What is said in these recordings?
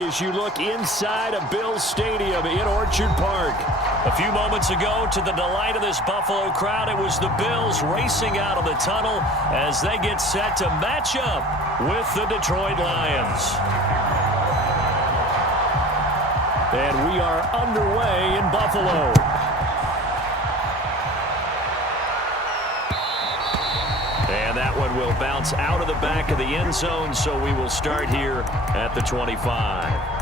As you look inside of Bills Stadium in Orchard Park. A few moments ago, to the delight of this Buffalo crowd, it was the Bills racing out of the tunnel as they get set to match up with the Detroit Lions. And we are underway in Buffalo. And that one will bounce out of the back of the end zone, so we will start here at the 25.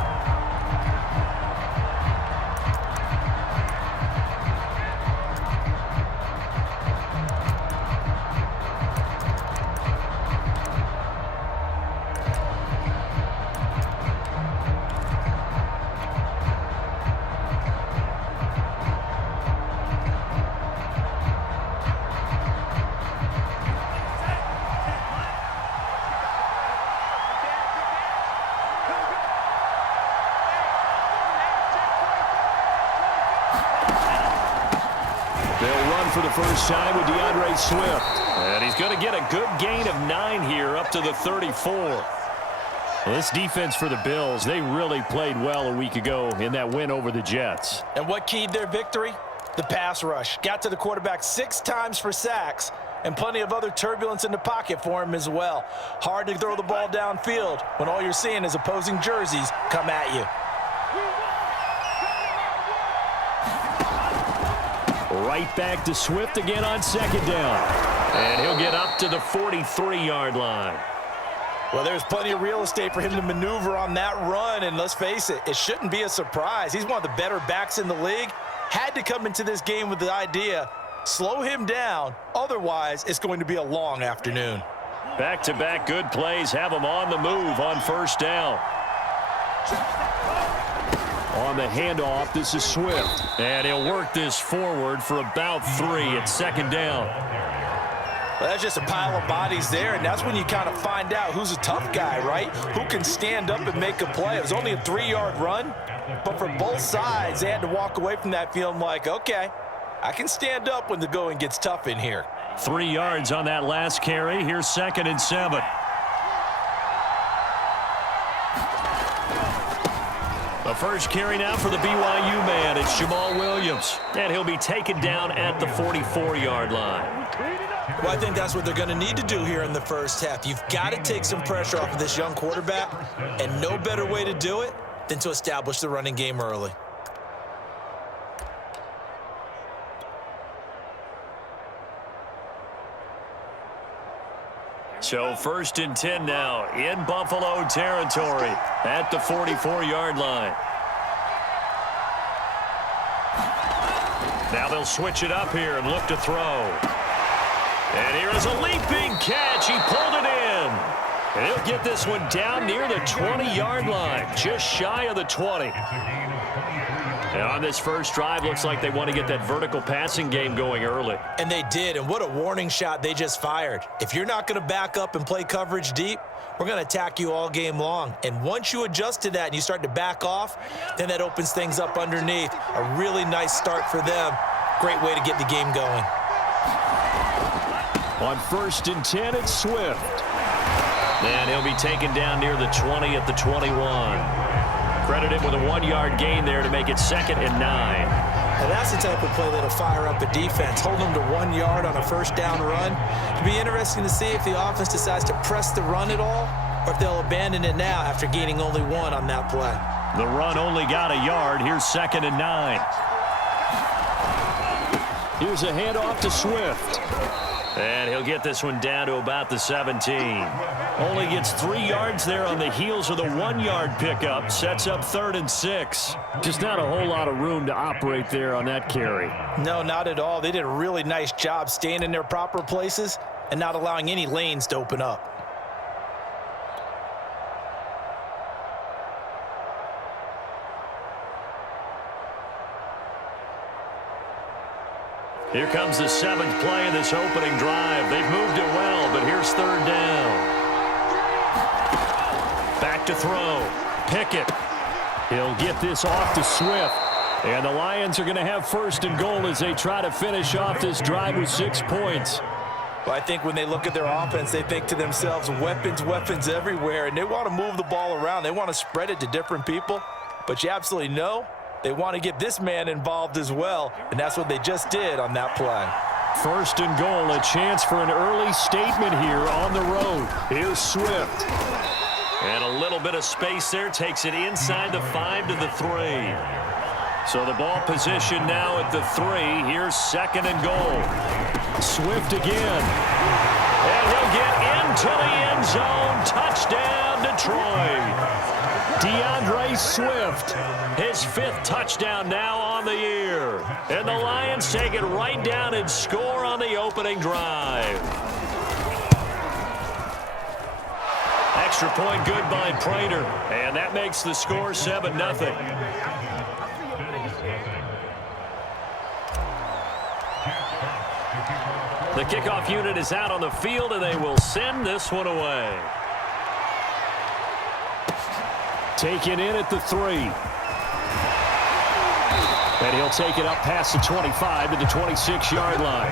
For the first time with DeAndre Swift. And he's going to get a good gain of 9 here up to the 34. Well, this defense for the Bills, they really played well a week ago in that win over the Jets. And what keyed their victory? The pass rush. Got to the quarterback 6 times for sacks and plenty of other turbulence in the pocket for him as well. Hard to throw the ball downfield when all you're seeing is opposing jerseys come at you. Right back to Swift again on second down. And he'll get up to the 43-yard line. Well, there's plenty of real estate for him to maneuver on that run. And let's face it, it shouldn't be a surprise. He's one of the better backs in the league. Had to come into this game with the idea, slow him down. Otherwise, it's going to be a long afternoon. Back-to-back good plays have him on the move on first down. On the handoff, this is Swift. And he'll work this forward for about 3 at second down. Well, that's just a pile of bodies there, and that's when you kind of find out who's a tough guy, right? Who can stand up and make a play. It was only a 3-yard run, but for both sides, they had to walk away from that feeling like, okay, I can stand up when the going gets tough in here. 3 yards on that last carry. Here's 2nd and 7. The first carry now for the BYU man. It's Jamal Williams. And he'll be taken down at the 44-yard line. Well, I think that's what they're going to need to do here in the first half. You've got to take some pressure off of this young quarterback, and no better way to do it than to establish the running game early. So 1st and 10 now in Buffalo territory at the 44-yard line. Now they'll switch it up here and look to throw. And here is a leaping catch. He pulled it in. And he'll get this one down near the 20-yard line, just shy of the 20. And on this first drive, looks like they want to get that vertical passing game going early. And they did, and what a warning shot they just fired. If you're not going to back up and play coverage deep, we're going to attack you all game long. And once you adjust to that and you start to back off, then that opens things up underneath. A really nice start for them. Great way to get the game going. On 1st and 10, it's Swift. And he'll be taken down near the 20 at the 21. Credit him with a 1-yard gain there to make it 2nd and 9. And that's the type of play that'll fire up a defense. Hold them to 1 yard on a first down run. It'll be interesting to see if the offense decides to press the run at all or if they'll abandon it now after gaining only 1 on that play. The run only got a yard. Here's 2nd and 9. Here's a handoff to Swift. And he'll get this one down to about the 17. Only gets 3 yards there on the heels of the 1-yard pickup. Sets up 3rd and 6. Just not a whole lot of room to operate there on that carry. No, not at all. They did a really nice job staying in their proper places and not allowing any lanes to open up. Here comes the 7th play of this opening drive. They've moved it well, but here's 3rd down. Back to throw. Pickett. He'll get this off to Swift. And the Lions are going to have 1st and goal as they try to finish off this drive with 6 points. Well, I think when they look at their offense, they think to themselves, weapons, weapons everywhere, and they want to move the ball around. They want to spread it to different people, but you absolutely know they want to get this man involved as well, and that's what they just did on that play. First and goal, a chance for an early statement here on the road. Here's Swift. And a little bit of space there, takes it inside the 5 to the 3. So the ball position now at the 3. Here's second and goal. Swift again. And he'll get into the end zone. Touchdown, Detroit. DeAndre Swift, his 5th touchdown now on the year. And the Lions take it right down and score on the opening drive. Extra point good by Prater. And that makes the score 7-0. The kickoff unit is out on the field, and they will send this one away. Taken in at the 3. And he'll take it up past the 25 to the 26-yard line.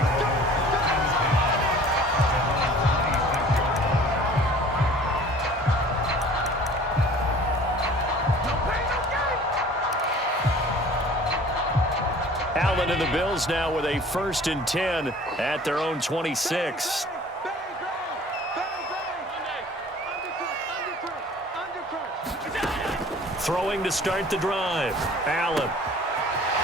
Allen and the Bills now with a 1st and 10 at their own 26. Throwing to start the drive. Allen.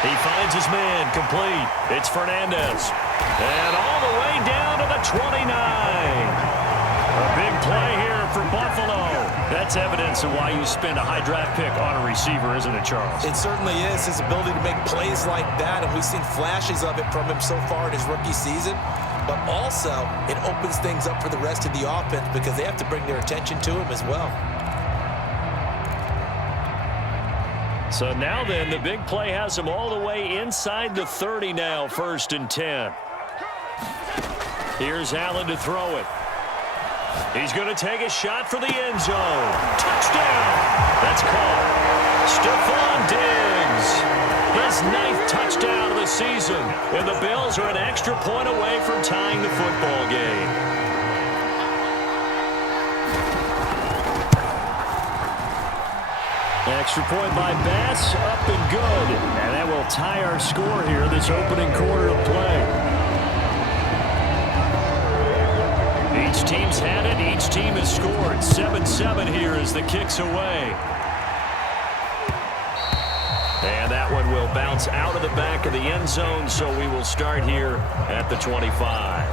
He finds his man. Complete. It's Fernandez. And all the way down to the 29. A big play here for Buffalo. That's evidence of why you spend a high draft pick on a receiver, isn't it, Charles? It certainly is. His ability to make plays like that, and we've seen flashes of it from him so far in his rookie season. But also, it opens things up for the rest of the offense because they have to bring their attention to him as well. So now then, the big play has him all the way inside the 30 now, 1st and 10. Here's Allen to throw it. He's going to take a shot for the end zone. Touchdown! That's caught. Stephon Diggs. His 9th touchdown of the season. And the Bills are an extra point away from tying the football game. Extra point by Bass, up and good. And that will tie our score here this opening quarter of play. Each team's had it. Each team has scored. 7-7 here as the kick's away. And that one will bounce out of the back of the end zone, so we will start here at the 25.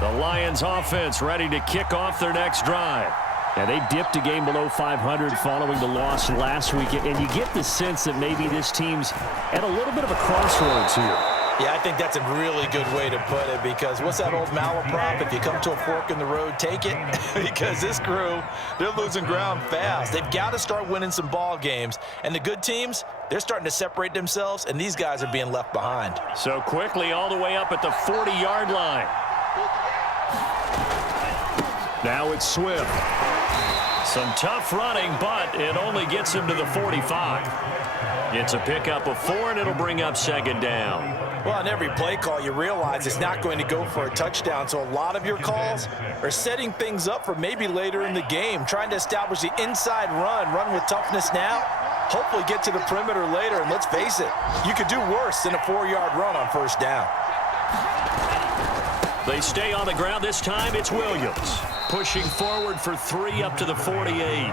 The Lions offense ready to kick off their next drive. Now, they dipped a game below 500 following the loss last week, and you get the sense that maybe this team's at a little bit of a crossroads here. Yeah, I think that's a really good way to put it because what's that old malaprop? If you come to a fork in the road, take it. Because this crew, they're losing ground fast. They've got to start winning some ball games. And the good teams, they're starting to separate themselves, and these guys are being left behind. So quickly all the way up at the 40-yard line. Now it's Swift. Some tough running, but it only gets him to the 45. It's a pickup of 4, and it'll bring up 2nd down. Well, on every play call, you realize it's not going to go for a touchdown, so a lot of your calls are setting things up for maybe later in the game, trying to establish the inside run with toughness now, hopefully get to the perimeter later, and let's face it, you could do worse than a 4-yard run on 1st down. They stay on the ground. This time it's Williams. Pushing forward for 3 up to the 48.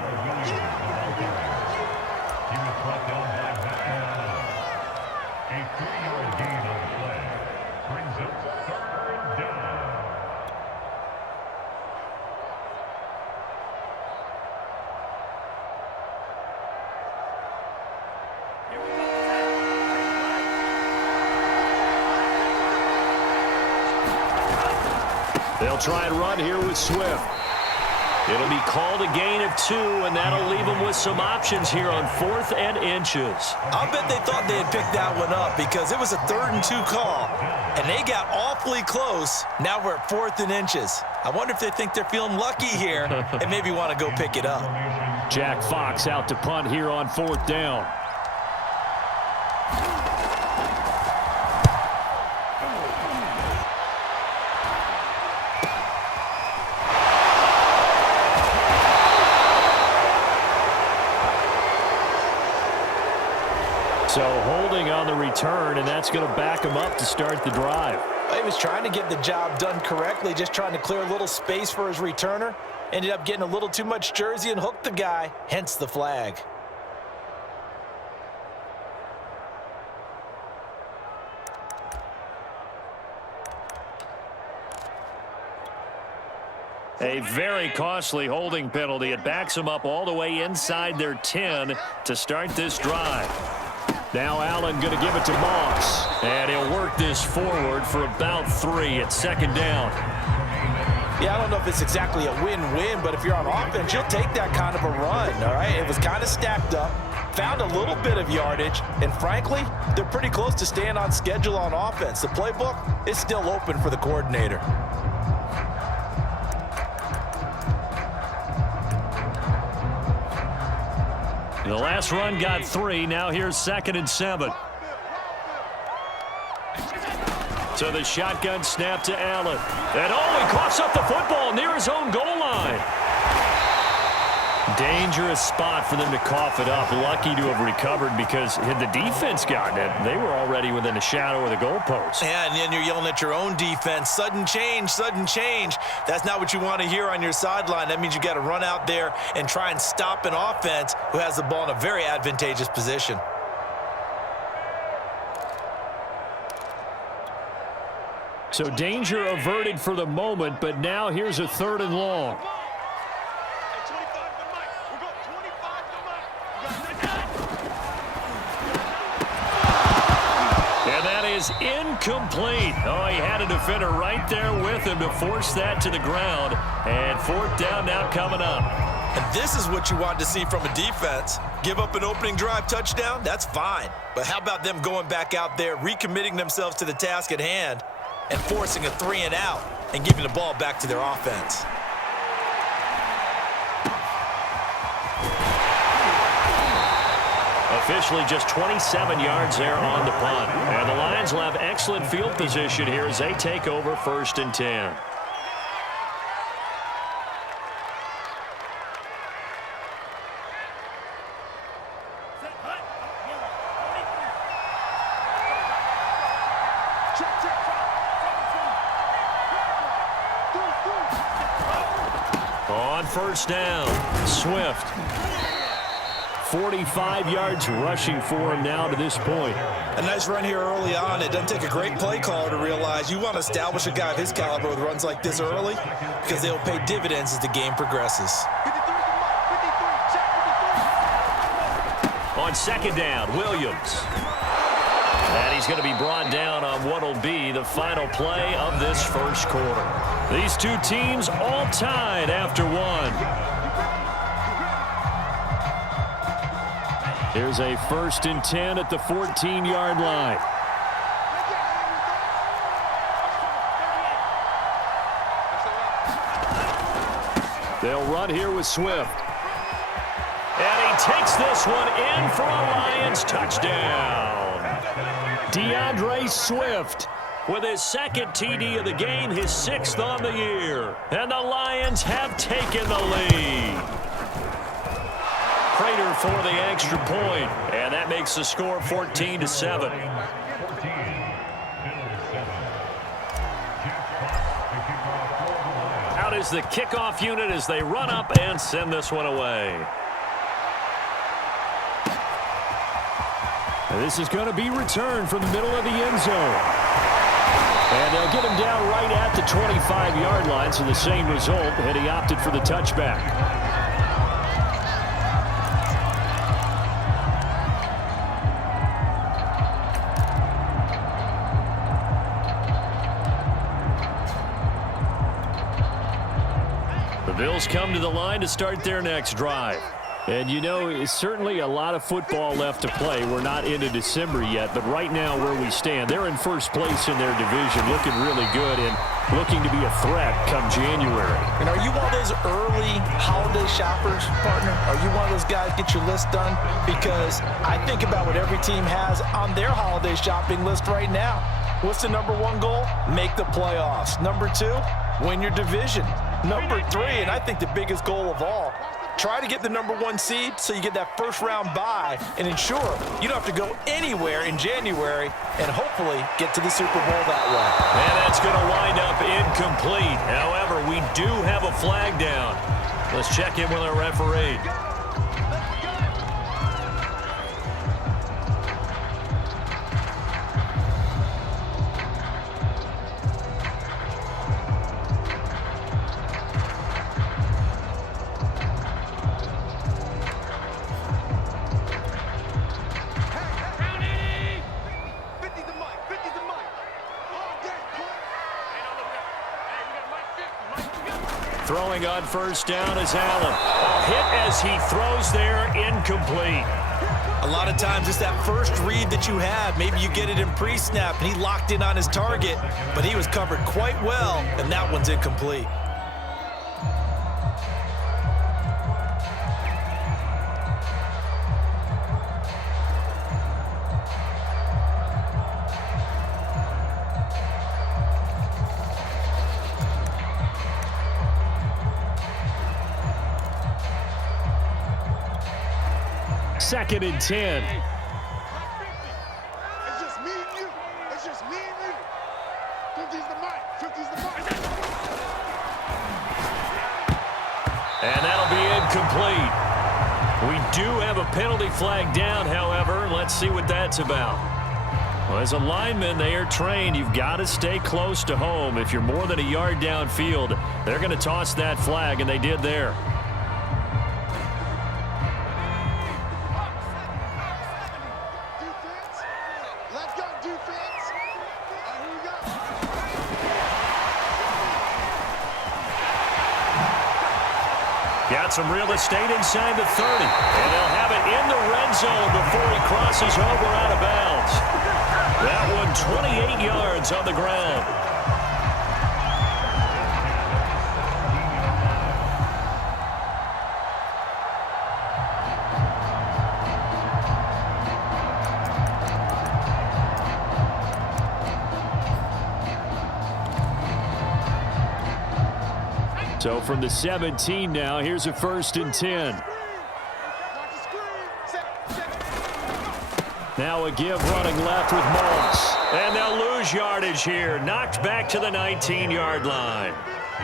They'll try and run here with Swift. It'll be called a gain of 2, and that'll leave them with some options here on 4th and inches. I'll bet they thought they had picked that one up because it was a 3rd and 2 call, and they got awfully close. Now we're at 4th and inches. I wonder if they think they're feeling lucky here and maybe want to go pick it up. Jack Fox out to punt here on 4th down. So holding on the return, and that's going to back him up to start the drive. He was trying to get the job done correctly, just trying to clear a little space for his returner. Ended up getting a little too much jersey and hooked the guy, hence the flag. A very costly holding penalty. It backs them up all the way inside their 10 to start this drive. Now Allen going to give it to Moss. And he'll work this forward for about 3 at second down. Yeah, I don't know if it's exactly a win-win, but if you're on offense, you'll take that kind of a run, all right? It was kind of stacked up, found a little bit of yardage, and frankly, they're pretty close to staying on schedule on offense. The playbook is still open for the coordinator. The last run got 3. Now here's 2nd and 7. So the shotgun snap to Allen. And he coughs up the football near his own goal line. Dangerous spot for them to cough it up. Lucky to have recovered because had the defense gotten it, they were already within a shadow of the goalpost. Yeah, and then you're yelling at your own defense. Sudden change, sudden change. That's not what you want to hear on your sideline. That means you got to run out there and try and stop an offense who has the ball in a very advantageous position. So danger averted for the moment, but now here's a 3rd and long. And that is incomplete. He had a defender right there with him to force that to the ground. And 4th down now coming up. And this is what you want to see from a defense. Give up an opening drive touchdown, that's fine. But how about them going back out there, recommitting themselves to the task at hand, and forcing a 3-and-out and giving the ball back to their offense. Officially just 27 yards there on the punt. And the Lions will have excellent field position here as they take over 1st and 10. On 1st down, Swift. 45 yards rushing for him now to this point. A nice run here early on. It doesn't take a great play caller to realize you want to establish a guy of his caliber with runs like this early because they'll pay dividends as the game progresses. On 2nd down, Williams. And he's going to be brought down on what will be the final play of this 1st quarter. These two teams all tied after 1. Here's a 1st and 10 at the 14-yard line. They'll run here with Swift. And he takes this one in for a Lions touchdown. DeAndre Swift with his 2nd TD of the game, his 6th on the year. And the Lions have taken the lead. Prater for the extra point, and that makes the score 14-7. Out is the kickoff unit as they run up and send this one away. And this is going to be returned from the middle of the end zone. And they'll get him down right at the 25-yard line, so the same result, and he opted for the touchback. The Bills come to the line to start their next drive. And, you know, it's certainly a lot of football left to play. We're not into December yet, but right now where we stand, they're in 1st place in their division, looking really good and looking to be a threat come January. And are you one of those early holiday shoppers, partner? Are you one of those guys get your list done? Because I think about what every team has on their holiday shopping list right now. What's the #1 goal? Make the playoffs. #2, win your division. #3, and I think the biggest goal of all, Try to get the #1 seed so you get that first-round bye and ensure you don't have to go anywhere in January and hopefully get to the Super Bowl that way. And that's going to wind up incomplete. However, we do have a flag down. Let's check in with our referee. Throwing on first down is Allen. A hit as he throws there, incomplete. A lot of times it's that first read that you have. Maybe you get it in pre-snap and he locked in on his target, but he was covered quite well, and that one's incomplete. Second and 10. It's just me and you. It's just me and you. 50's the mic. 50's the mic. And that'll be incomplete. We do have a penalty flag down, however. Let's see what that's about. Well, as a lineman, they are trained. You've got to stay close to home. If you're more than a yard downfield, they're going to toss that flag, and they did there. Got some real estate inside the 30. And they'll have it in the red zone before he crosses over out of bounds. That one 28 yards on the ground. So from the 17 now, here's a first and 10. Now a give running left with Moss. And they'll lose yardage here. Knocked back to the 19-yard line.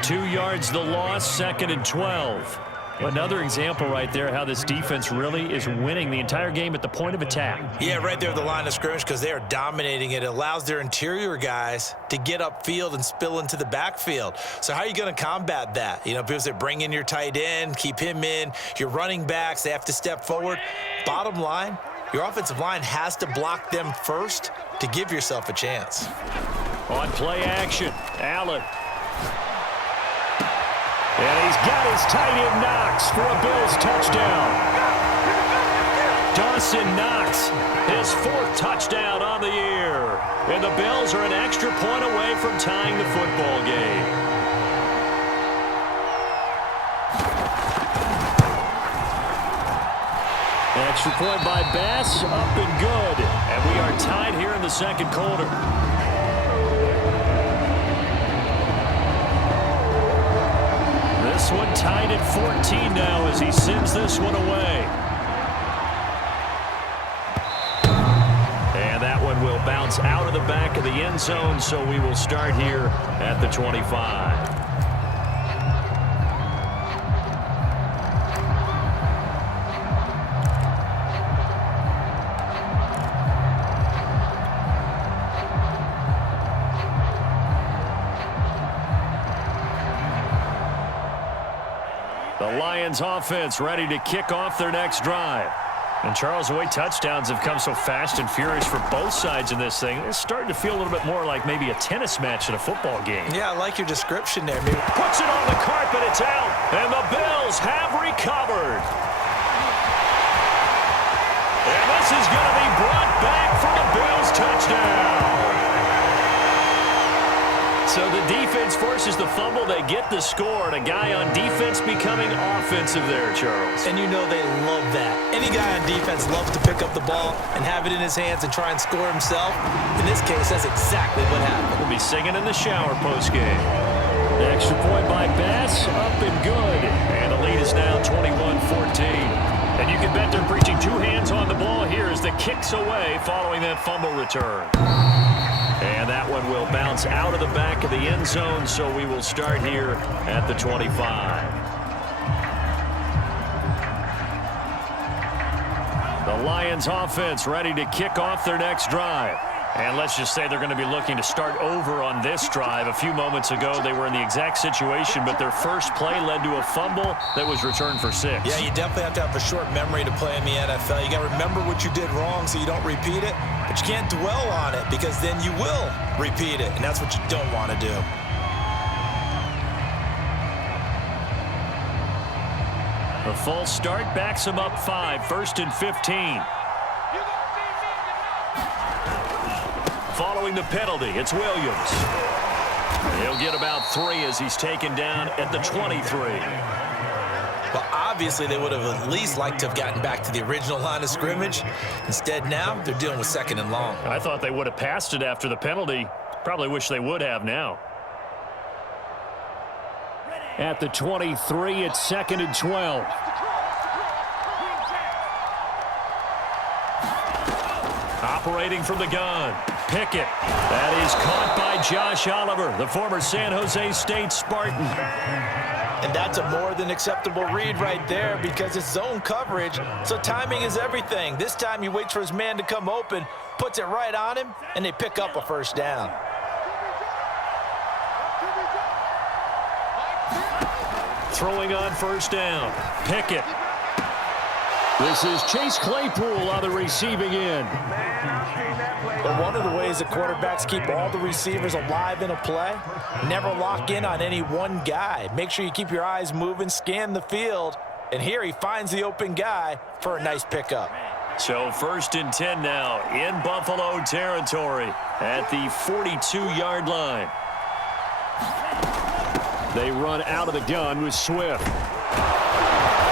2 yards the loss, second and 12. Another example right there how this defense really is winning the entire game at the point of attack. Yeah, right there at the line of scrimmage because they are dominating it. It allows their interior guys to get upfield and spill into the backfield. So how are you going to combat that? You know, because they bring in your tight end, keep him in. Your running backs, they have to step forward. Bottom line, your offensive line has to block them first to give yourself a chance. On play action, Allen. And he's got his tight end Knox for a Bills touchdown. Dawson Knox, his 4th touchdown on the year. And the Bills are an extra point away from tying the football game. Extra point by Bass, up and good. And we are tied here in the second quarter. This one tied at 14 now as he sends this one away. And that one will bounce out of the back of the end zone, so we will start here at the 25. The Lions offense ready to kick off their next drive. And Charles, the way touchdowns have come so fast and furious for both sides in this thing, it's starting to feel a little bit more like maybe a tennis match in a football game. Yeah, I like your description there. Maybe. Puts it on the carpet, it's out, and the Bills have recovered. And this is going to be brought back for a Bills touchdown. So the defense forces the fumble. They get the score, and a guy on defense becoming offensive there, Charles. And you know they love that. Any guy on defense loves to pick up the ball and have it in his hands and try and score himself. In this case, that's exactly what happened. We'll be singing in the shower postgame. The extra point by Bass, up and good. And the lead is now 21-14. kicks away following that fumble return. And that one will bounce out of the back of the end zone, so we will start here at the 25. The Lions offense ready to kick off their next drive. And let's just say they're going to be looking to start over on this drive. A few moments ago, they were in the exact situation, but their first play led to a fumble that was returned for 6. Yeah, you definitely have to have a short memory to play in the NFL. You got to remember what you did wrong so you don't repeat it, but you can't dwell on it because then you will repeat it, and that's what you don't want to do. A false start backs him up 5, 1st and 15. Following the penalty, it's Williams. He'll get about 3 as he's taken down at the 23. Well, obviously, they would have at least liked to have gotten back to the original line of scrimmage. Instead, now they're dealing with 2nd and long. I thought they would have passed it after the penalty. Probably wish they would have now. At the 23, it's 2nd and 12. Operating from the gun. Pickett. That is caught by Josh Oliver, the former San Jose State Spartan. And that's a more than acceptable read right there because it's zone coverage, so timing is everything. This time he waits for his man to come open, puts it right on him, and they pick up a 1st down. Throwing on 1st down. Pickett. This is Chase Claypool on the receiving end. But one of the ways that quarterbacks keep all the receivers alive in a play, never lock in on any one guy. Make sure you keep your eyes moving, scan the field, and here he finds the open guy for a nice pickup. So 1st and 10 now in Buffalo territory at the 42-yard line. They run out of the gun with Swift.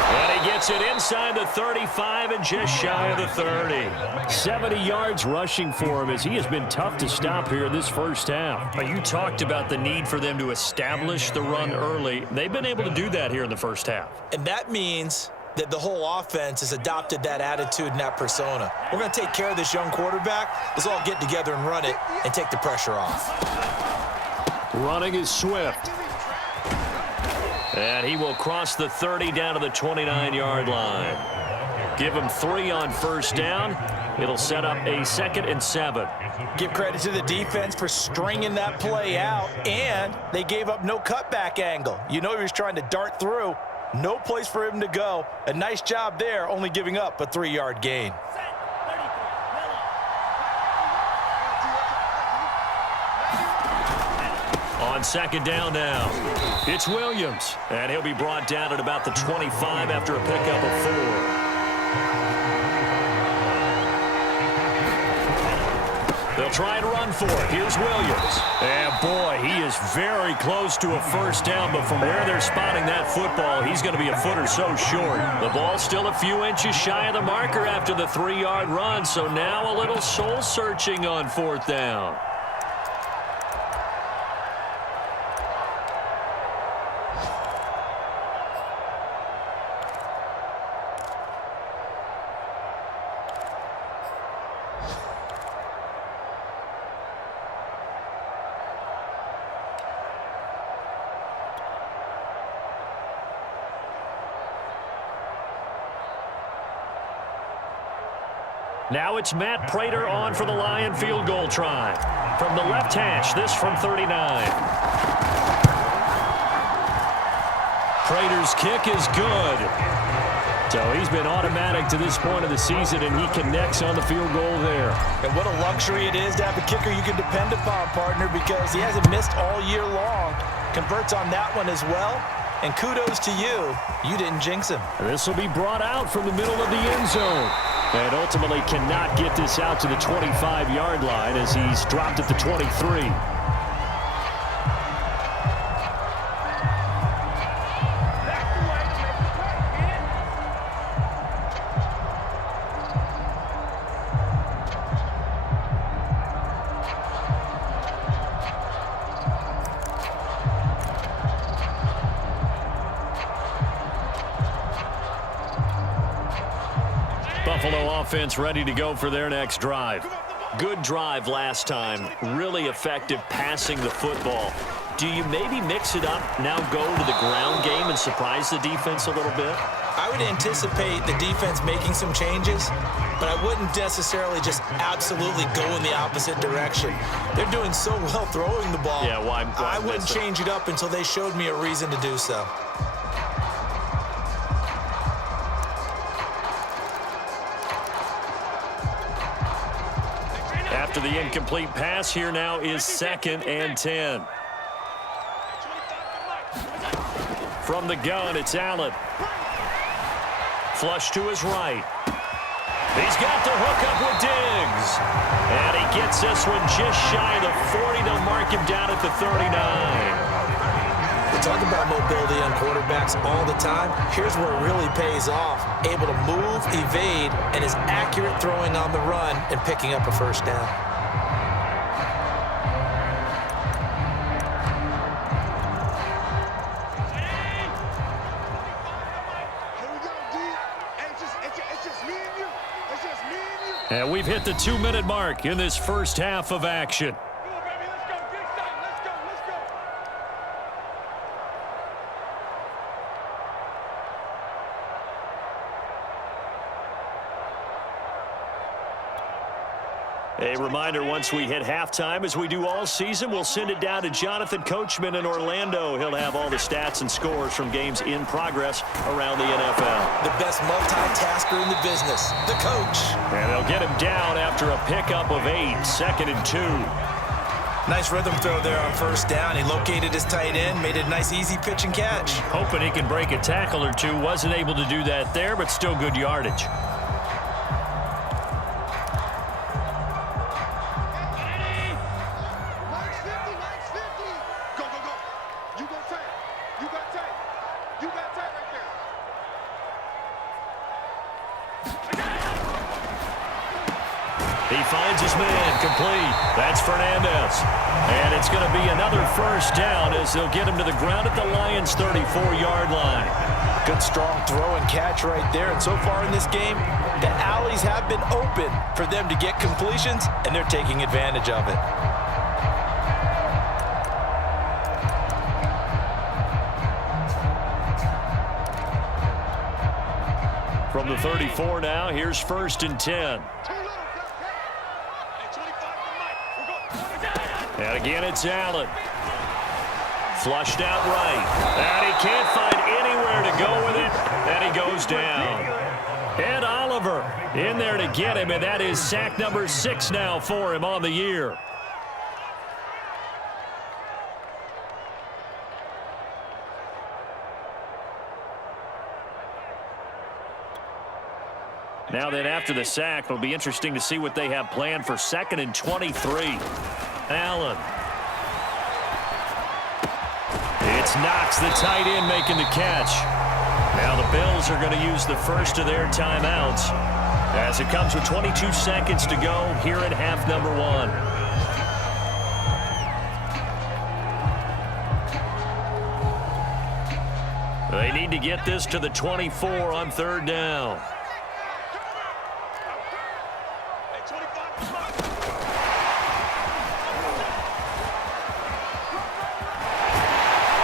And he gets it inside the 35 and just shy of the 30. 70 yards rushing for him as he has been tough to stop here this first half. But you talked about the need for them to establish the run early. They've been able to do that here in the first half. And that means that the whole offense has adopted that attitude and that persona. We're going to take care of this young quarterback. Let's all get together and run it and take the pressure off. Running is Swift. And he will cross the 30 down to the 29-yard line. Give him 3 on 1st down. It'll set up a 2nd and 7. Give credit to the defense for stringing that play out, and they gave up no cutback angle. You know he was trying to dart through. No place for him to go. A nice job there, only giving up a 3-yard gain. On 2nd down now, it's Williams, and he'll be brought down at about the 25 after a pickup of 4. They'll try and run for it. Here's Williams. And boy, he is very close to a 1st down, but from where they're spotting that football, he's going to be a foot or so short. The ball's still a few inches shy of the marker after the 3-yard run, so now a little soul-searching on 4th down. Now it's Matt Prater on for the Lion field goal try. From the left hash, this from 39. Prater's kick is good. So he's been automatic to this point of the season, and he connects on the field goal there. And what a luxury it is to have a kicker you can depend upon, partner, because he hasn't missed all year long. Converts on that one as well. And kudos to you. You didn't jinx him. This will be brought out from the middle of the end zone. And ultimately cannot get this out to the 25-yard line as he's dropped at the 23. Buffalo offense ready to go for their next drive. Good drive last time. Really effective passing the football. Do you maybe mix it up, now go to the ground game and surprise the defense a little bit? I would anticipate the defense making some changes, but I wouldn't necessarily just absolutely go in the opposite direction. They're doing so well throwing the ball. Yeah, why I wouldn't change it up until they showed me a reason to do so. After the incomplete pass, here now is 2nd and 10. From the gun, it's Allen. Flush to his right. He's got the hook up with Diggs. And he gets this one just shy of the 40. They'll mark him down at the 39. We talk about mobility on quarterbacks all the time. Here's where it really pays off. Able to move, evade, and is accurate throwing on the run and picking up a first down. And we've hit the 2-minute mark in this first half of action. A reminder, once we hit halftime, as we do all season, we'll send it down to Jonathan Coachman in Orlando. He'll have all the stats and scores from games in progress around the NFL. The best multitasker in the business, the coach. And they'll get him down after a pickup of 8, 2nd and 2. Nice rhythm throw there on first down. He located his tight end, made a nice easy pitch and catch. Hoping he can break a tackle or two. Wasn't able to do that there, but still good yardage. He finds his man, complete. That's Fernandez. And it's going to be another first down as they'll get him to the ground at the Lions' 34-yard line. Good strong throw and catch right there. And so far in this game, the alleys have been open for them to get completions, and they're taking advantage of it. From the 34 now, here's 1st and 10. And again, it's Allen. Flushed out right. And he can't find anywhere to go with it. And he goes down. Ed Oliver in there to get him, and that is sack number 6 now for him on the year. Now then, after the sack, it'll be interesting to see what they have planned for 2nd and 23. Allen. It's Knox, the tight end, making the catch. Now the Bills are going to use the first of their timeouts as it comes with 22 seconds to go here at half number 1. They need to get this to the 24 on 3rd down.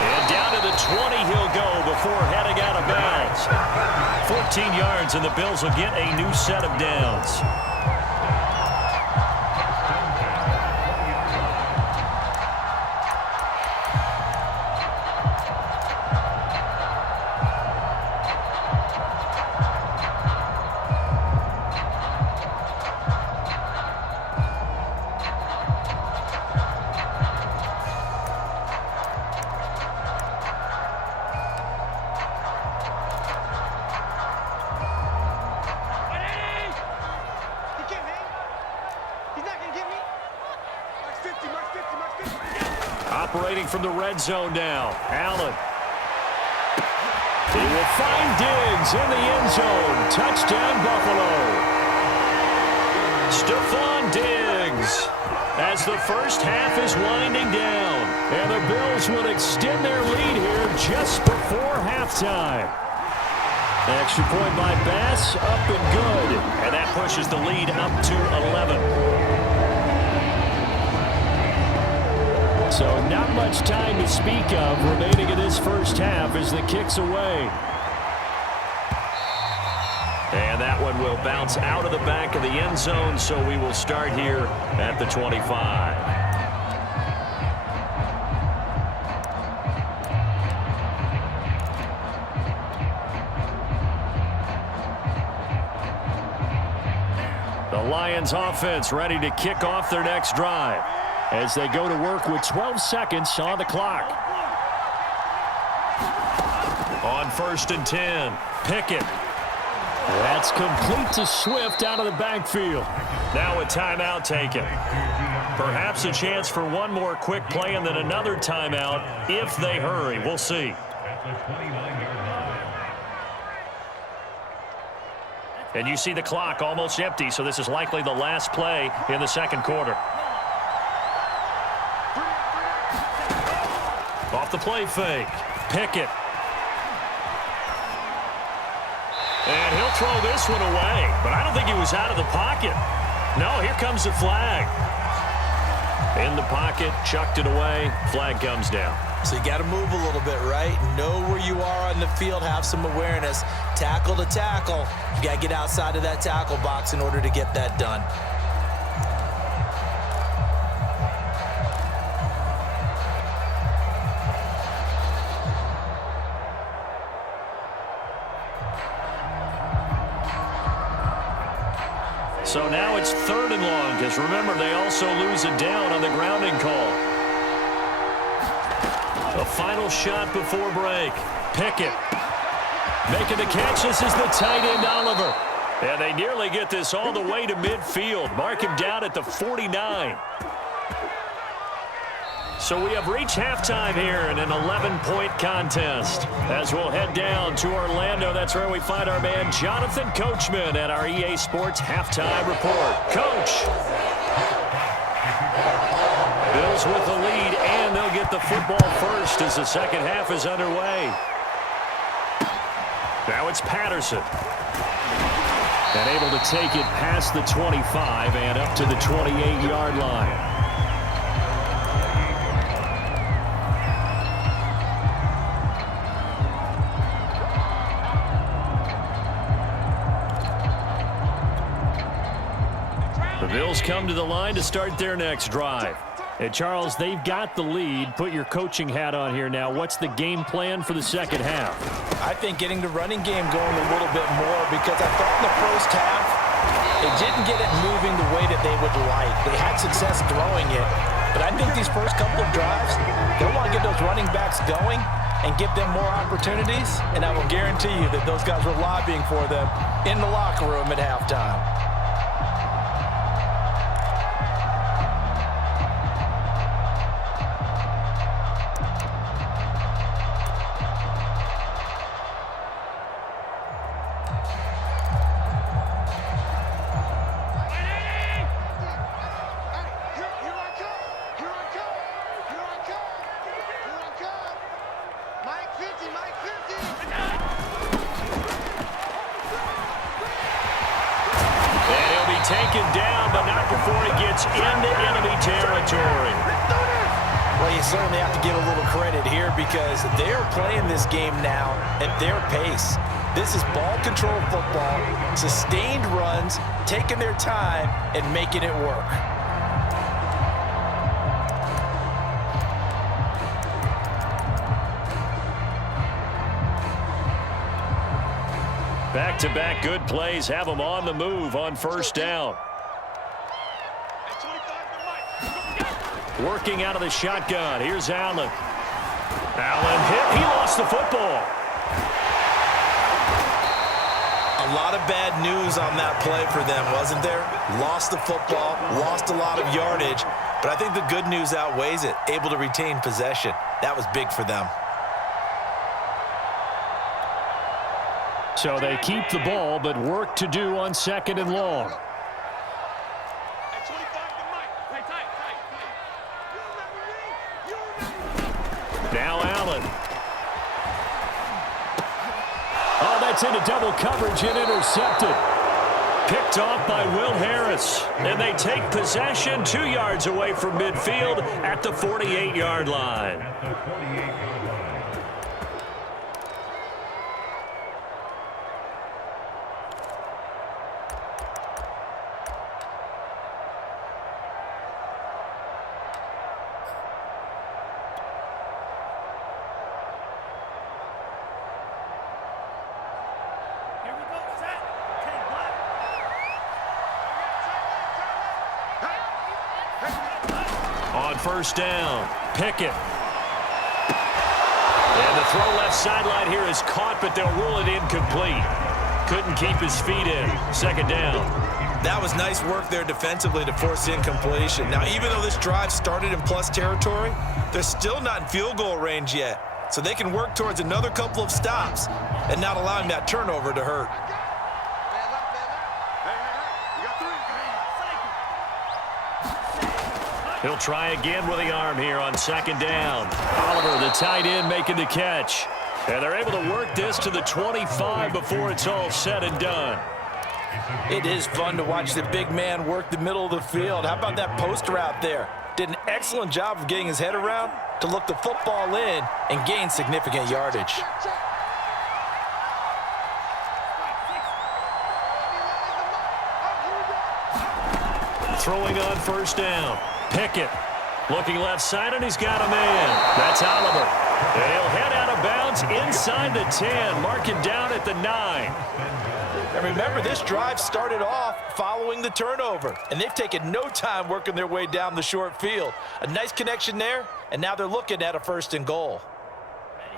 And down to the 20 he'll go before heading out of bounds. 14 yards, and the Bills will get a new set of downs. Operating from the red zone now. Allen. He will find Diggs in the end zone. Touchdown, Buffalo. Stephon Diggs as the first half is winding down. And the Bills will extend their lead here just before halftime. Extra point by Bass, up and good. And that pushes the lead up to 11. So not much time to speak of remaining in this first half as the kick's away. And that one will bounce out of the back of the end zone, so we will start here at the 25. The Lions offense ready to kick off their next drive as they go to work with 12 seconds on the clock. On 1st and 10, Pickett. That's complete to Swift out of the backfield. Now a timeout taken. Perhaps a chance for one more quick play and then another timeout if they hurry. We'll see. And you see the clock almost empty, so this is likely the last play in the second quarter. Off the play fake. Pickett. And he'll throw this one away, but I don't think he was out of the pocket. No, here comes the flag. In the pocket, chucked it away, flag comes down. So you got to move a little bit, right? Know where you are on the field, have some awareness. Tackle to tackle. You got to get outside of that tackle box in order to get that done. So now it's 3rd and long, because remember, they also lose it down on the grounding call. A final shot before break. Pickett making the catch. This is the tight end, Oliver. And they nearly get this all the way to midfield. Mark him down at the 49. So we have reached halftime here in an 11-point contest. As we'll head down to Orlando, that's where we find our man Jonathan Coachman at our EA Sports Halftime Report. Coach. Bills with the lead, and they'll get the football first as the second half is underway. Now it's Patterson. And able to take it past the 25 and up to the 28-yard line. The Bills come to the line to start their next drive. And Charles, they've got the lead. Put your coaching hat on here now. What's the game plan for the second half? I think getting the running game going a little bit more, because I thought in the first half they didn't get it moving the way that they would like. They had success throwing it, but I think these first couple of drives, they want to get those running backs going and give them more opportunities, and I will guarantee you that those guys were lobbying for them in the locker room at halftime. Taken down, but not before he gets into enemy territory. Well, you certainly have to give a little credit here because they're playing this game now at their pace. This is ball control football, sustained runs, taking their time and making it work. Back-to-back good plays have them on the move on first down. Working out of the shotgun. Here's Allen. Allen hit. He lost the football. A lot of bad news on that play for them, wasn't there? Lost the football, lost a lot of yardage, but I think the good news outweighs it. Able to retain possession. That was big for them. So they keep the ball, but work to do on 2nd and long. Now Allen. Oh, that's into double coverage and intercepted. Picked off by Will Harris. And they take possession 2 yards away from midfield at the 48-yard line. On first down, Pickett. And the throw left sideline here is caught, but they'll rule it incomplete. Couldn't keep his feet in. Second down. That was nice work there defensively to force incompletion. Now, even though this drive started in plus territory, they're still not in field goal range yet. So they can work towards another couple of stops and not allowing that turnover to hurt. He'll try again with the arm here on second down. Oliver, the tight end, making the catch. And they're able to work this to the 25 before it's all said and done. It is fun to watch the big man work the middle of the field. How about that post route there? Did an excellent job of getting his head around to look the football in and gain significant yardage. Throwing on first down. Pickett looking left side, and he's got a man. That's Oliver. And he'll head out of bounds inside the 10, marking down at the 9. And remember, this drive started off following the turnover, and they've taken no time working their way down the short field. A nice connection there, and now they're looking at a 1st and goal.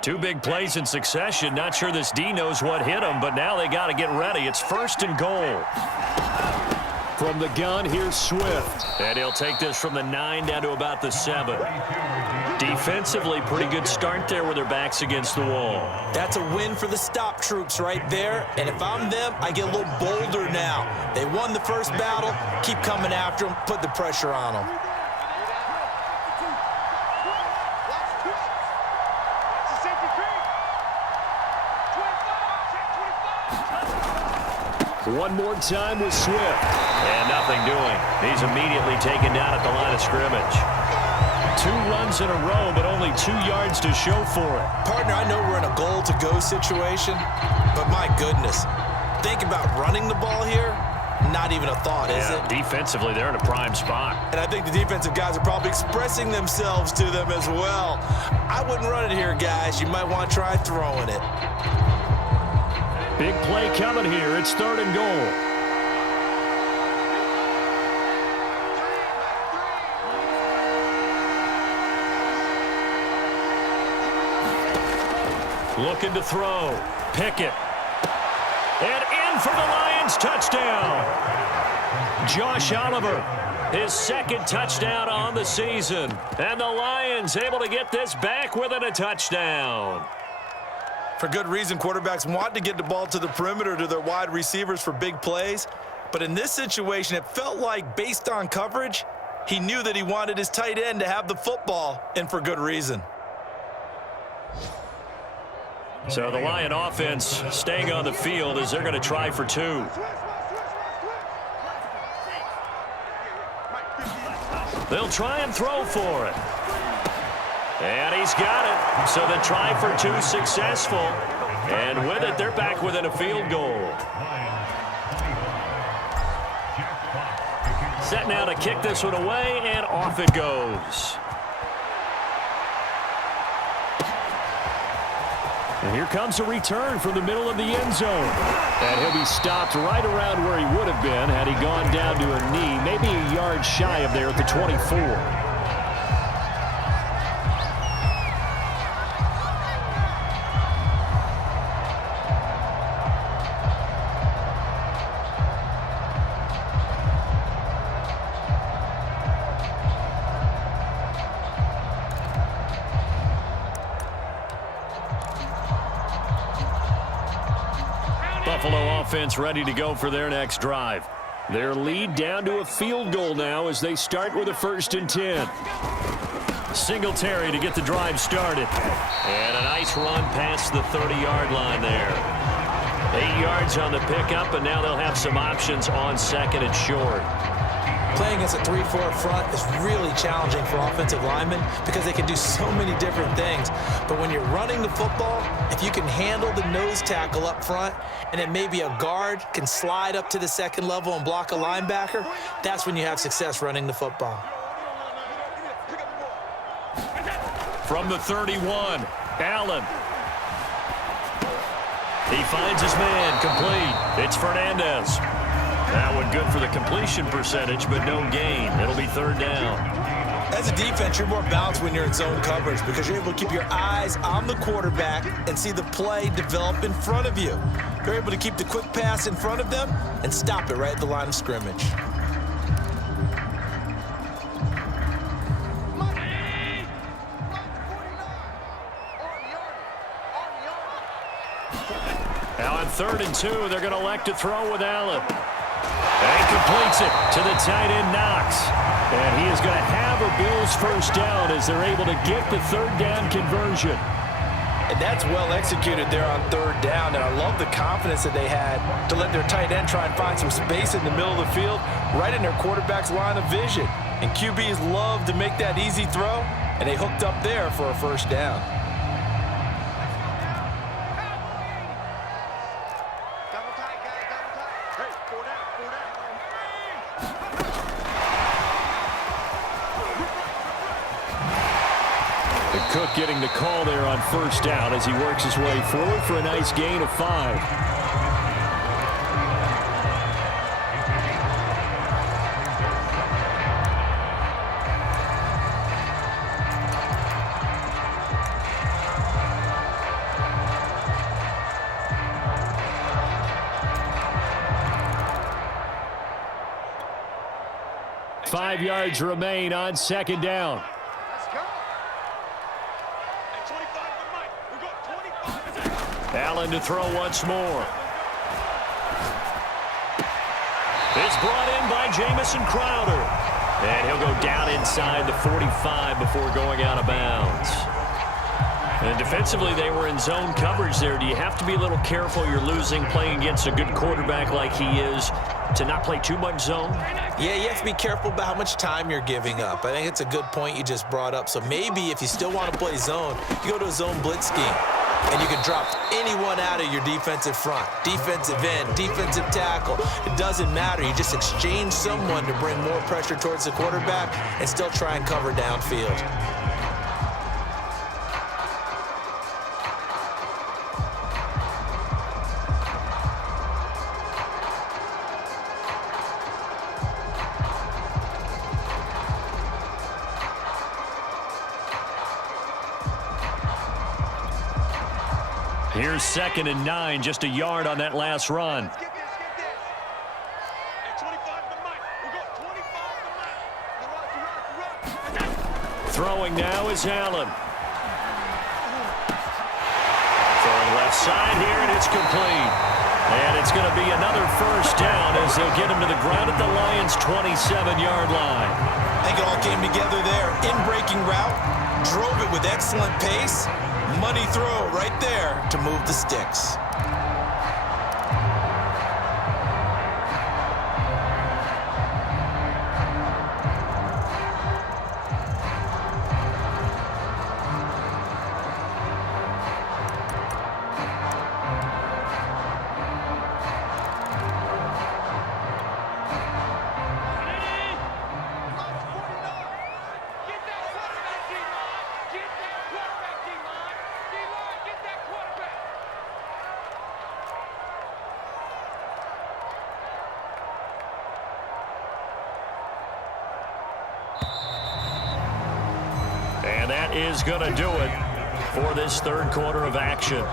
2 big plays in succession. Not sure this D knows what hit him, but now they got to get ready. It's 1st and goal. From the gun, here's Swift. And he'll take this from the 9 down to about the 7. Defensively, pretty good start there with their backs against the wall. That's a win for the stop troops right there. And if I'm them, I get a little bolder now. They won the first battle. Keep coming after them. Put the pressure on them. One more time with Swift. And nothing doing. He's immediately taken down at the line of scrimmage. 2 runs in a row, but only 2 yards to show for it. Partner, I know we're in a goal-to-go situation, but my goodness. Think about running the ball here. Not even a thought, is it? Defensively, they're in a prime spot. And I think the defensive guys are probably expressing themselves to them as well. I wouldn't run it here, guys. You might want to try throwing it. Big play coming here. It's 3rd and goal. Looking to throw. Pickett. And in for the Lions touchdown. Josh Oliver, his 2nd touchdown on the season. And the Lions able to get this back within a touchdown. For good reason, quarterbacks want to get the ball to the perimeter to their wide receivers for big plays. But in this situation, it felt like, based on coverage, he knew that he wanted his tight end to have the football, and for good reason. So the Lion offense staying on the field as they're going to try for 2. They'll try and throw for it. And he's got it. So the try for 2 successful. And with it, they're back within a field goal. Set now to kick this one away, and off it goes. And here comes a return from the middle of the end zone. And he'll be stopped right around where he would have been had he gone down to a knee, maybe a yard shy of there at the 24. Buffalo offense ready to go for their next drive. Their lead down to a field goal now as they start with a 1st and 10. Singletary to get the drive started. And a nice run past the 30-yard line there. yards on the pickup, and now they'll have some options on second and short. Playing against a 3-4 front is really challenging for offensive linemen because they can do so many different things. But when you're running the football, if you can handle the nose tackle up front and then maybe a guard can slide up to the second level and block a linebacker, that's when you have success running the football. From the 31, Allen. He finds his man, complete. It's Fernandez. That one good for the completion percentage, but no gain. It'll be third down. As a defense, you're more balanced when you're in zone coverage because you're able to keep your eyes on the quarterback and see the play develop in front of you. You're able to keep the quick pass in front of them and stop it right at the line of scrimmage. Now on 3rd and 2, they're going to elect to throw with Allen. And completes it to the tight end, Knox. And he is going to have a Bills first down as they're able to get the third down conversion. And that's well executed there on 3rd down. And I love the confidence that they had to let their tight end try and find some space in the middle of the field, right in their quarterback's line of vision. And QBs love to make that easy throw, and they hooked up there for a first down. Cook getting the call there on first down as he works his way forward for a nice gain of 5. Five yards remain on second down. Allen to throw once more. It's brought in by Jamison Crowder. And he'll go down inside the 45 before going out of bounds. And defensively, they were in zone coverage there. Do you have to be a little careful? You're losing playing against a good quarterback like he is to not play too much zone? Yeah, you have to be careful about how much time you're giving up. I think it's a good point you just brought up. So maybe if you still want to play zone, you go to a zone blitz scheme. And you can drop anyone out of your defensive front, defensive end, defensive tackle. It doesn't matter. You just exchange someone to bring more pressure towards the quarterback and still try and cover downfield. Here's 2nd and 9, just a yard on that last run. Throwing now is Allen. Throwing left side here, and it's complete. And it's going to be another first down as they'll get him to the ground at the Lions' 27-yard line. I think it all came together there. In-breaking route, drove it with excellent pace. Money throw right there to move the sticks. And that is going to do it for this third quarter of action.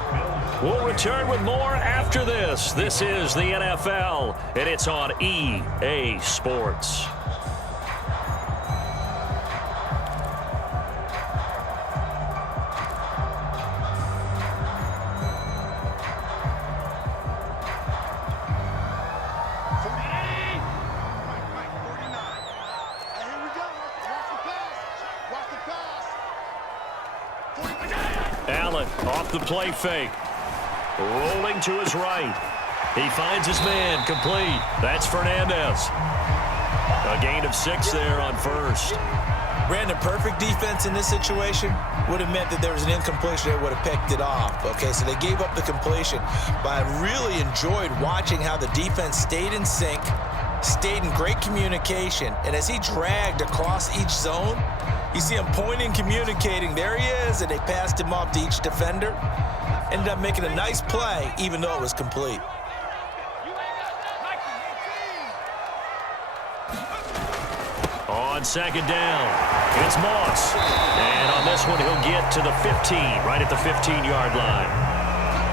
We'll return with more after this. This is the NFL, and it's on EA Sports. Allen off the play fake. Rolling to his right. He finds his man, complete. That's Fernandez. A gain of 6 there on first. Brandon, perfect defense in this situation would have meant that there was an incompletion. They would have picked it off. Okay, so they gave up the completion. But I really enjoyed watching how the defense stayed in sync, stayed in great communication. And as he dragged across each zone, you see him pointing, communicating. There he is, and they passed him off to each defender. Ended up making a nice play, even though it was complete. On second down, it's Moss. And on this one, he'll get to the 15, right at the 15-yard line.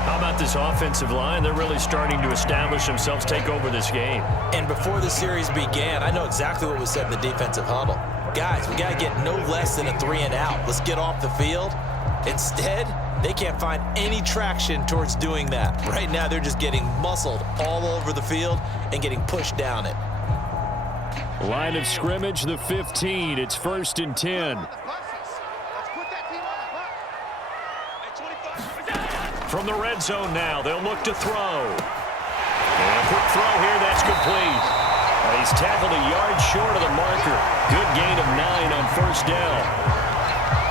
How about this offensive line? They're really starting to establish themselves, take over this game. And before the series began, I know exactly what was said in the defensive huddle. Guys, we got to get no less than a 3-and-out. Let's get off the field. Instead, they can't find any traction towards doing that. Right now, they're just getting muscled all over the field and getting pushed down it. Line of scrimmage, the 15. It's 1st and 10. From the red zone now, they'll look to throw. And a quick throw here, that's complete. He's tackled a yard short of the marker. Good gain of 9 on first down.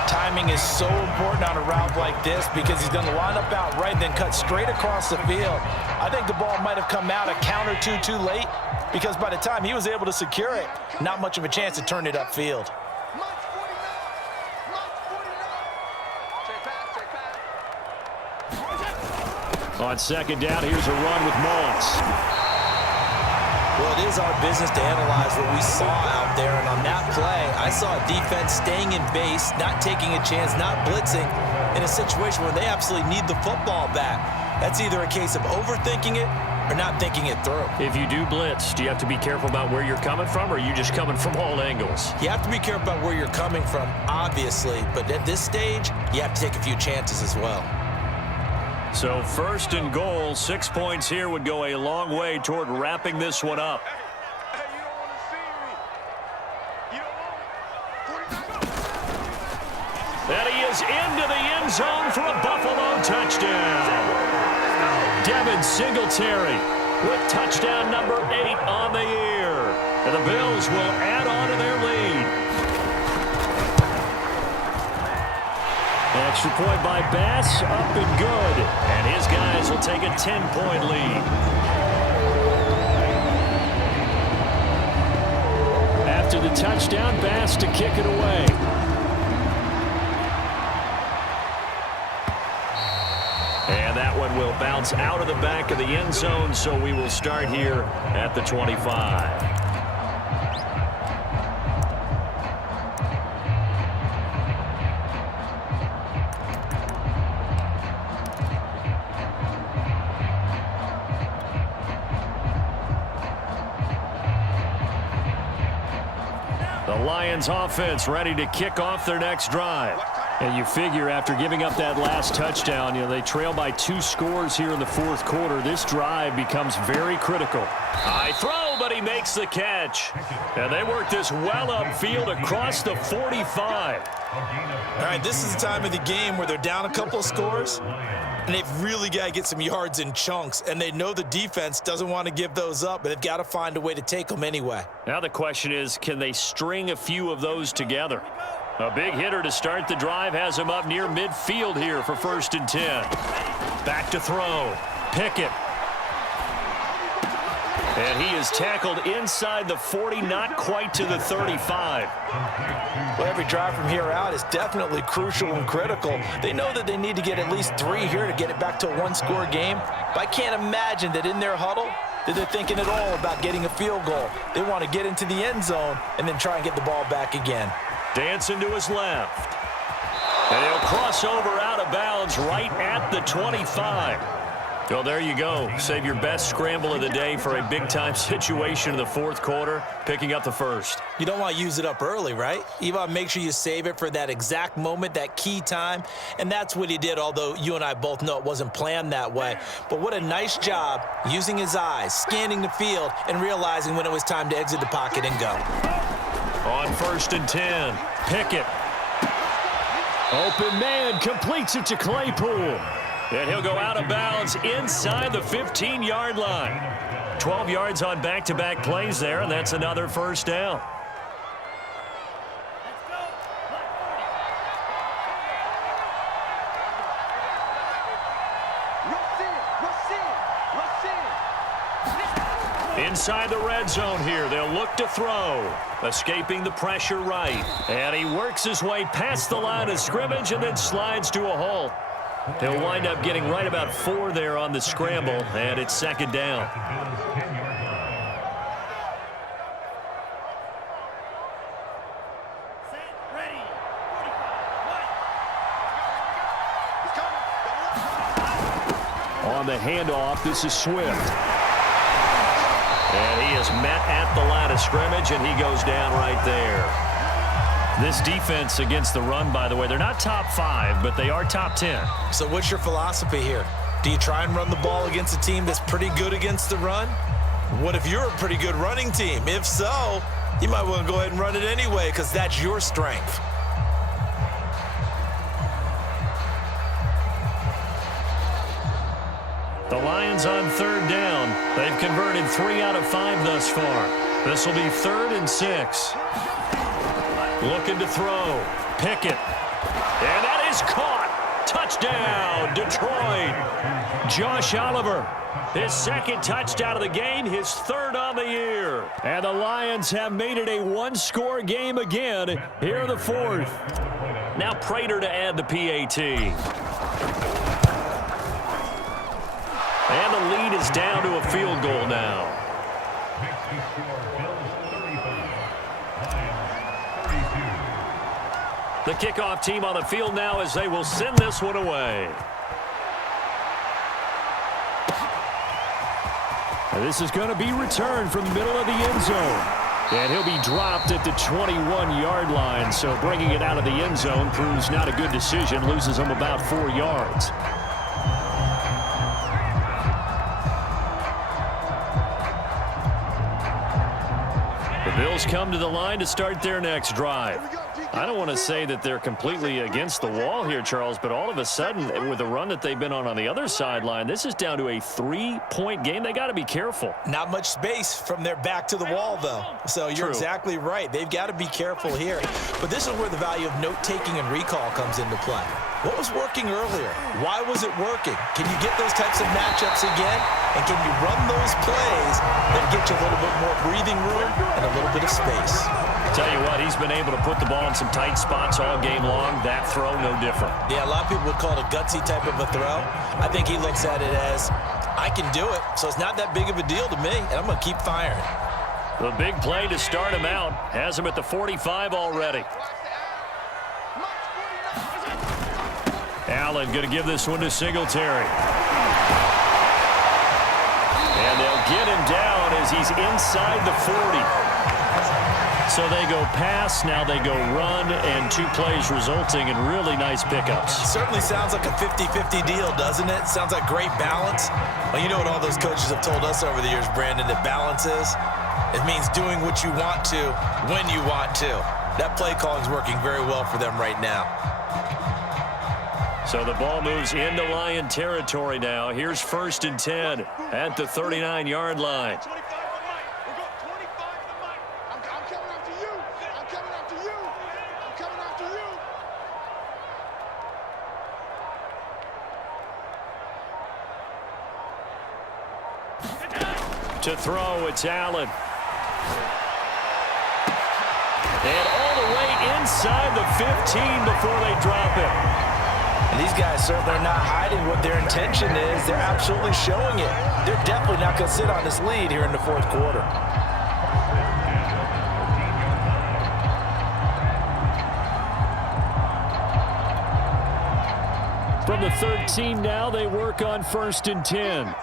Timing is so important on a route like this because he's going to line up out right, then cut straight across the field. I think the ball might have come out a count or two too late because by the time he was able to secure it, not much of a chance to turn it upfield. On second down, here's a run with Moss. Well, it is our business to analyze what we saw out there, and on that play, I saw a defense staying in base, not taking a chance, not blitzing, in a situation where they absolutely need the football back. That's either a case of overthinking it or not thinking it through. If you do blitz, do you have to be careful about where you're coming from, or are you just coming from all angles? You have to be careful about where you're coming from, obviously, but at this stage, you have to take a few chances as well. So 1st and goal, 6 points here would go a long way toward wrapping this one up. And he is into the end zone for a Buffalo touchdown. Devin Singletary with touchdown number 8 on the year. And the Bills will add on to their lead. Extra point by Bass, up and good. And his guys will take a 10-point lead. After the touchdown, Bass to kick it away. And that one will bounce out of the back of the end zone, so we will start here at the 25. The Lions offense ready to kick off their next drive. And you figure after giving up that last touchdown, they trail by 2 scores here in the 4th quarter. This drive becomes very critical. High throw, but he makes the catch. And they work this well upfield across the 45. All right, this is the time of the game where they're down a couple of scores, and they've really got to get some yards in chunks, and they know the defense doesn't want to give those up, but they've got to find a way to take them anyway. Now the question is, can they string a few of those together? A big hitter to start the drive has him up near midfield here for 1st and 10. Back to throw. Pickett. And he is tackled inside the 40, not quite to the 35. Well, every drive from here out is definitely crucial and critical. They know that they need to get at least 3 here to get it back to a 1-score game. But I can't imagine that in their huddle that they're thinking at all about getting a field goal. They want to get into the end zone and then try and get the ball back again. Dancing to his left. And he'll cross over out of bounds right at the 25. Well, there you go. Save your best scramble of the day for a big-time situation in the 4th quarter, picking up the 1st. You don't want to use it up early, right? You want to make sure you save it for that exact moment, that key time. And that's what he did, although you and I both know it wasn't planned that way. But what a nice job using his eyes, scanning the field, and realizing when it was time to exit the pocket and go. On 1st and 10, Pickett. Open man, completes it to Claypool. And he'll go out of bounds inside the 15-yard line. 12 yards on back-to-back plays there, and that's another first down. Inside the red zone here, they'll look to throw. Escaping the pressure right. And he works his way past the line of scrimmage and then slides to a halt. He'll wind up getting right about 4 there on the scramble, and it's second down. On the handoff, this is Swift. And he is met at the line of scrimmage, and he goes down right there. This defense against the run, by the way, they're not top 5, but they are top 10. So what's your philosophy here? Do you try and run the ball against a team that's pretty good against the run? What if you're a pretty good running team? If so, you might want to go ahead and run it anyway because that's your strength. The Lions on third down. They've converted 3 out of 5 thus far. This will be 3rd and 6. Looking to throw. Pickett. And that is caught. Touchdown, Detroit. Josh Oliver, his 2nd touchdown of the game, his 3rd on the year. And the Lions have made it a 1-score game again here in the 4th. Now Prater to add the PAT. And the lead is down to a field goal now. The kickoff team on the field now as they will send this one away. And this is going to be returned from the middle of the end zone. And he'll be dropped at the 21-yard line. So bringing it out of the end zone proves not a good decision. Loses him about 4 yards. The Bills come to the line to start their next drive. I don't want to say that they're completely against the wall here, Charles, but all of a sudden, with the run that they've been on the other sideline, this is down to a 3-point game. They got to be careful. Not much space from their back to the wall, though. So you're exactly right. They've got to be careful here. But this is where the value of note-taking and recall comes into play. What was working earlier? Why was it working? Can you get those types of matchups again? And can you run those plays that get you a little bit more breathing room and a little bit of space? Tell you what, he's been able to put the ball in some tight spots all game long. That throw, no different. Yeah, a lot of people would call it a gutsy type of a throw. I think he looks at it as, I can do it, so it's not that big of a deal to me, and I'm going to keep firing. The big play to start him out has him at the 45 already. Allen going to give this one to Singletary. And they'll get him down as he's inside the 40. So they go pass, now they go run, and 2 plays resulting in really nice pickups. Certainly sounds like a 50-50 deal, doesn't it? Sounds like great balance. Well, you know what all those coaches have told us over the years, Brandon, that balance is? It means doing what you want to when you want to. That play calling is working very well for them right now. So the ball moves into Lion territory now. Here's 1st and 10 at the 39-yard line. To throw, it's Allen. And all the way inside the 15 before they drop it. And these guys certainly are not hiding what their intention is. They're absolutely showing it. They're definitely not going to sit on this lead here in the 4th quarter. From the 13 now, they work on 1st and 10.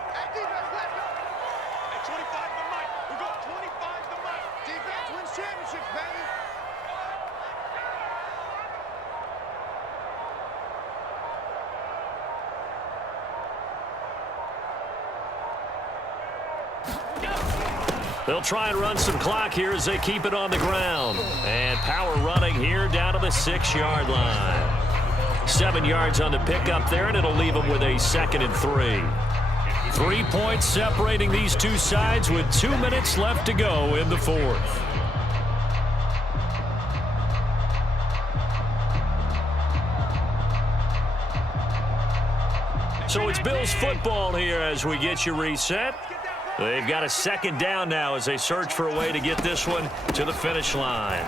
They'll try and run some clock here as they keep it on the ground. And power running here down to the 6-yard line. 7 yards on the pickup there, and it'll leave them with a 2nd and 3. 3 points separating these two sides with 2 minutes left to go in the fourth. So it's Bills football here as we get you reset. They've got a 2nd down now as they search for a way to get this one to the finish line.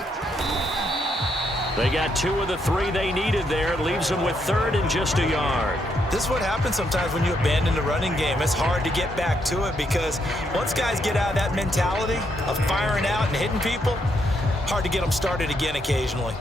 They got 2 of the 3 they needed there. It leaves them with 3rd and just a yard. This is what happens sometimes when you abandon the running game. It's hard to get back to it because once guys get out of that mentality of firing out and hitting people, hard to get them started again occasionally.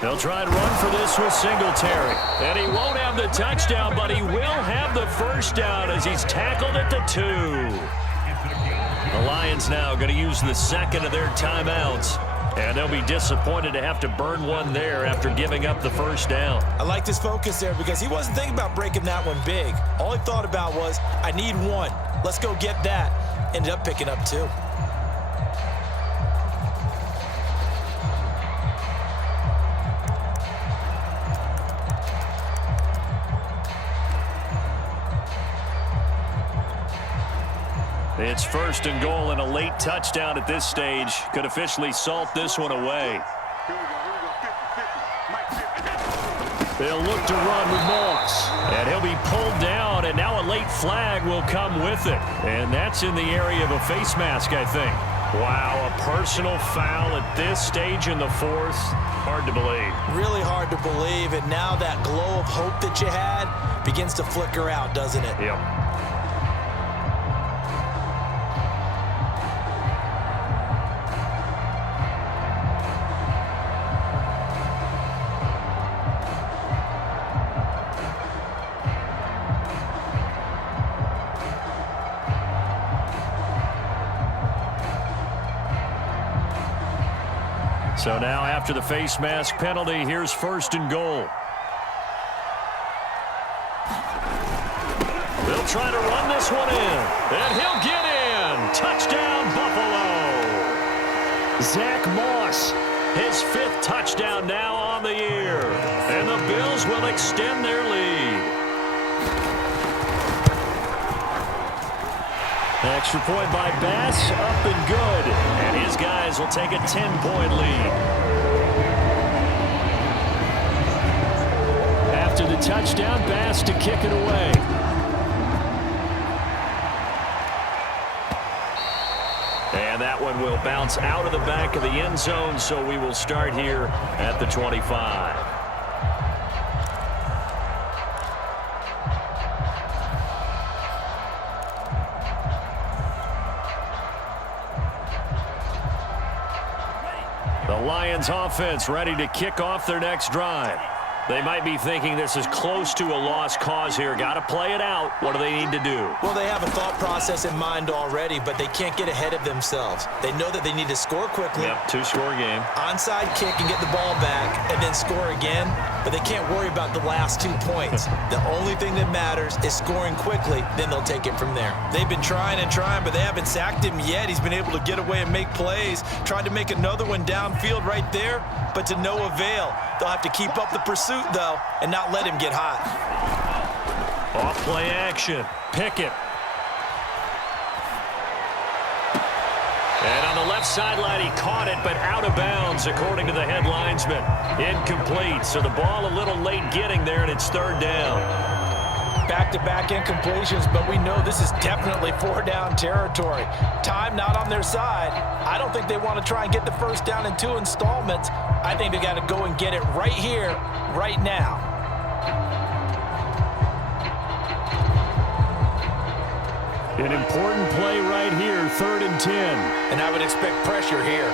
They'll try and run for this with Singletary. And he won't have the touchdown, but he will have the first down as he's tackled at the 2. The Lions now going to use the 2nd of their timeouts. And they'll be disappointed to have to burn one there after giving up the first down. I liked his focus there because he wasn't thinking about breaking that one big. All he thought about was, I need 1. Let's go get that. Ended up picking up 2. It's 1st and goal, and a late touchdown at this stage could officially salt this one away. They'll look to run with Moss, and he'll be pulled down, and now a late flag will come with it. And that's in the area of a face mask, I think. Wow, a personal foul at this stage in the fourth. Hard to believe. Really hard to believe, and now that glow of hope that you had begins to flicker out, doesn't it? Yep. So now after the face mask penalty, here's 1st and goal. They'll try to run this one in, and he'll get in. Touchdown, Buffalo. Zach Moss, his 5th touchdown now on the year, and the Bills will extend their lead. Extra point by Bass, up and good. And his guys will take a 10-point lead. After the touchdown, Bass to kick it away. And that one will bounce out of the back of the end zone, so we will start here at the 25. The Lions offense ready to kick off their next drive. They might be thinking this is close to a lost cause here. Got to play it out. What do they need to do? Well, they have a thought process in mind already, but they can't get ahead of themselves. They know that they need to score quickly. Yep, 2-score game. Onside kick and get the ball back and then score again, but they can't worry about the last 2 points. The only thing that matters is scoring quickly, then they'll take it from there. They've been trying and trying, but they haven't sacked him yet. He's been able to get away and make plays. Tried to make another one downfield right there, but to no avail. They'll have to keep up the pursuit, though, and not let him get hot. Off-play action. Pickett. And on the left sideline, he caught it, but out of bounds, according to the head linesman. Incomplete, so the ball a little late getting there, and it's 3rd down. Back-to-back incompletions, but we know this is definitely 4-down territory. Time not on their side. I don't think they want to try and get the first down in 2 installments. I think they got to go and get it right here, right now. An important play right here, 3rd and 10. And I would expect pressure here.